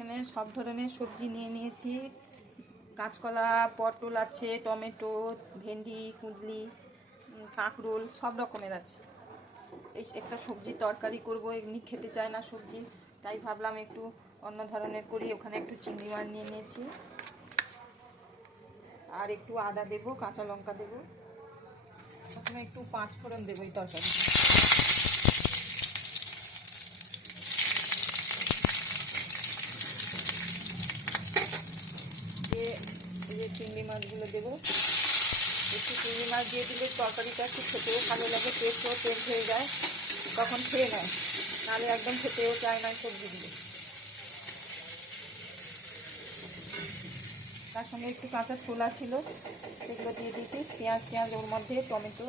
এখানে সব ধরনের সবজি নিয়ে নিয়েছি। কাঁচকলা, পটল আছে, টমেটো, ভেন্ডি, কুঁদলি, কাঁকরোল সব রকমের আছে। এই একটা সবজি তরকারি করব, এমনি খেতে চায় না সবজি, তাই ভাবলাম একটু অন্য ধরনের করি। ওখানে একটু চিংড়ি মাছ নিয়ে নিয়েছি, আর একটু আদা দেবো, কাঁচা লঙ্কা দেবো, ওখানে একটু 5 ফোড়ন দেবো এই তরকারি। এই যে চিংড়ি মাছগুলো দেবো। একটু চিংড়ি মাছ দিয়ে দিলে তরকারিটা একটু খেতেও ভালো লাগে, টেস্টও চেঞ্জ হয়ে যায়, তখন খেয়ে নেয়, নাহলে একদম খেতেও চায় না সবজিগুলো। তার সঙ্গে একটু কাঁচা ছোলা ছিল, সেগুলো দিয়ে দিয়েছি। পেঁয়াজ ওর মধ্যে, টমেটো,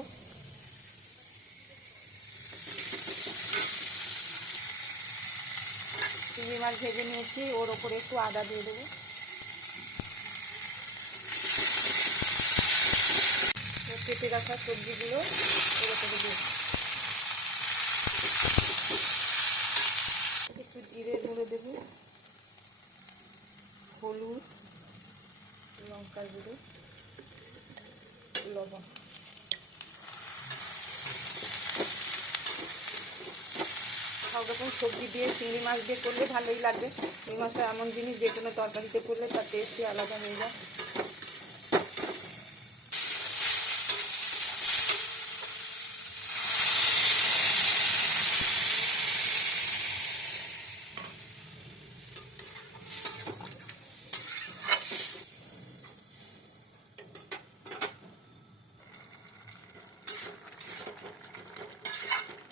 চিংড়ি মাছ ভেজে নিয়েছি, ওর ওপরে একটু আদা দিয়ে দেবো। কেটে রাখা সবজিগুলো ওর ওপরে দিয়ে একটু জিরে গুঁড়ো দেবো, হলুদ, লঙ্কার গুঁড়ো, লবণ। সব রকম সবজি দিয়ে চিংড়ি মাছ দিয়ে করলে ভালোই লাগবে। চিংড়ি মাছটা এমন জিনিস, যে কোনো তরকারিতে করলে তার টেস্টই আলাদা হয়ে যায়।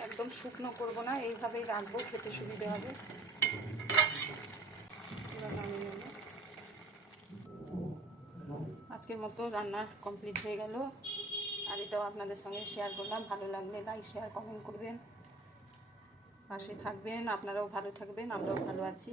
একদম শুকনো করব না, এইভাবেই রাখবো, খেতে সুবিধে হবে। আজকের মতো রান্না কমপ্লিট হয়ে গেল, আর এটাও আপনাদের সঙ্গে শেয়ার করলাম। ভালো লাগলে লাইক, শেয়ার, কমেন্ট করবেন, পাশে থাকবেন। আপনারাও ভালো থাকবেন, আমরাও ভালো আছি।